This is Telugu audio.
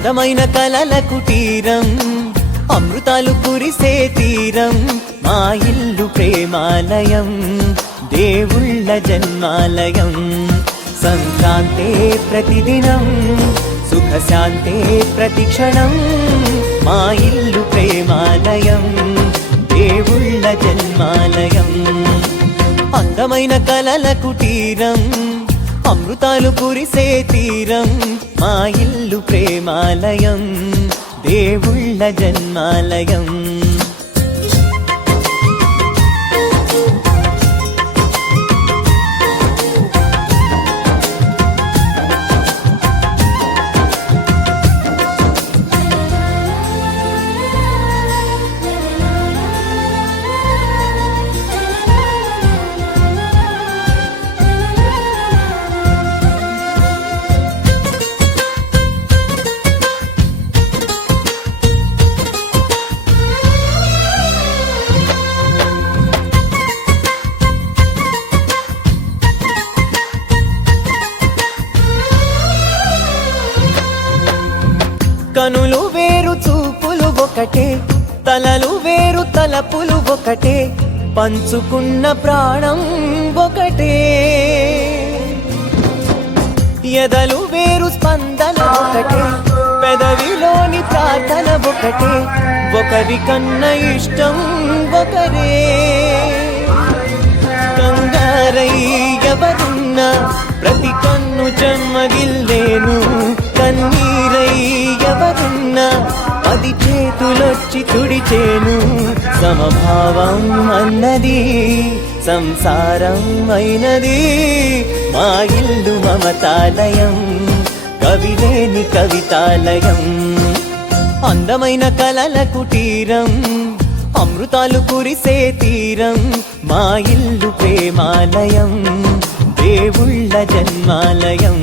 అందమైన కలల కుటీరం, అమృతాలు కురిసే తీరం, మా ఇల్లు ప్రేమాలయం, దేవుళ్ళ జన్మాలయం. సంక్రాంతే ప్రతిదినం, సుఖశాంతే ప్రతిక్షణం, మా ఇల్లు ప్రేమాలయం, దేవుళ్ళ జన్మాలయం. అందమైన కలల కుటీరం, అమృతాలు కురిసే తీరం, మా ఇల్లు ప్రేమాలయం, దేవుళ్ళ జన్మాలయం. కనులు వేరు చూపులు ఒకటే, తలలు వేరు తలపులు ఒకటే, పంచుకున్న ప్రాణం ఒకటే. ఎదలు వేరు స్పందన ఒకటే, పెదవిలోని ప్రార్థన ఒకటే, ఒకరి కన్న ఇష్టం ఒకరే. కంగారై ఎవరున్నా ప్రతి కన్ను చెమ్మగిల్లేను, కన్నీరై ఎవరున్నా 10 చేతులొచ్చి తుడిచేను. సమభావం అన్నది సంసారం అయినది, మా ఇల్లు మమతాలయం, కవిలేని కవితాలయం. అందమైన కలల కుటీరం, అమృతాలు కురిసే తీరం, మా ఇల్లు ప్రేమాలయం, దేవుళ్ళ జన్మాలయం.